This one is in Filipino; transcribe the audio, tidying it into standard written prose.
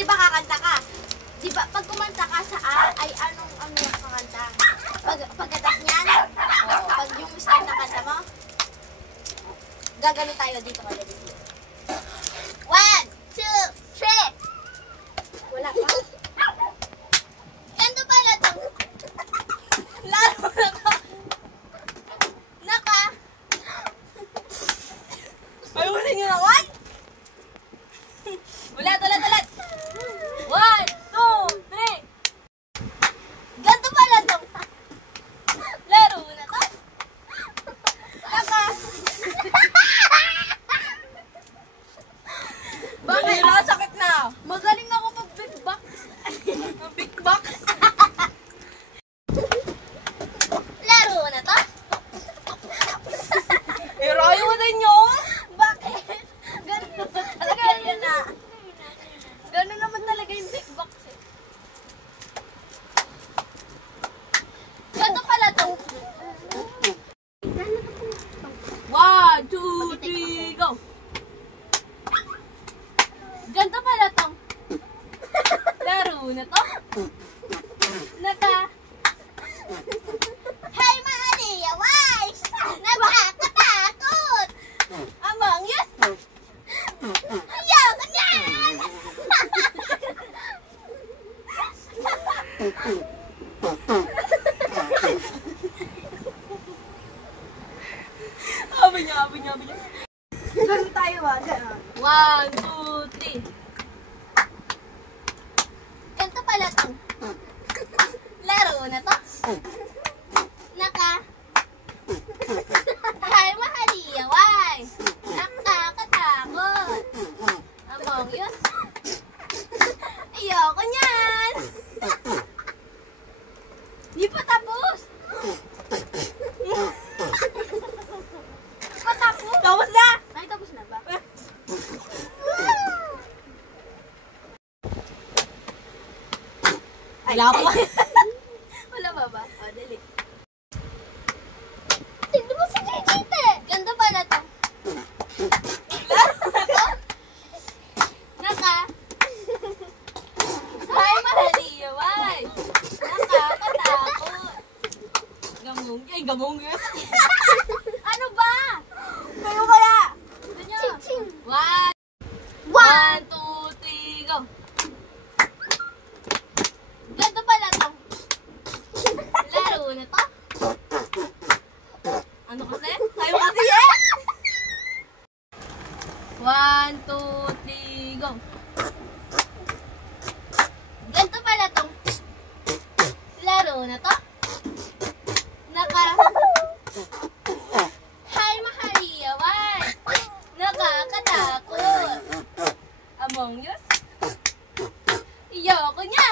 di ba kakanta ka? Di ba, pag kumanta ka sa A, ay anong yung kakanta? Pagkatas niyan, pag yung start na kanta mo, gagano tayo dito ka dito. 1, 2, 3. Wala pa. Ganto pala to. Lalo na to. Naka. Ayunin nyo naman. Ulat. 1, 2, 3. Ganto pala to. Laro na to. Naka. Bakit? Sakit na. Magaling ako mag-big box. Big box. Laro na to. Irayo mo din yun. Bakit? Ganun talaga yun na. Ganun naman talaga yung big box eh. Ganun pala to. 1, 2, 3, go. Ganto pala tong laro na to. Naka. Hey, Maria, wise! Nakakatakot! Among Us! Ayaw ka niyan! Abi niya. Ganun tayo ba? 1, 2, 3. Ganto pala to. Laro na to. Naka. Hi, Maria, why? Nakakatakot. Among Us. Ayoko niyan. Di pa tapos. Tapos na. Ay, tapos na ba? Wala pa. Wala ba? O, dali. Tignan mo si Gigite. Ganda pala to. Laro na to. Naka. Hi, Maria, why? Nakakatakot. Gamong Us. Ano ba? Kayo kaya? Ching. 1, 2, 3, go. Ganto pala to. Laro na to. Ano kasi? Kayo kasi eh? 1, 2, 3, go. Ganto pala to. Laro na to. Naka. Hi, Maria, why? Nakakatakot. Among Us. Ayoko niya.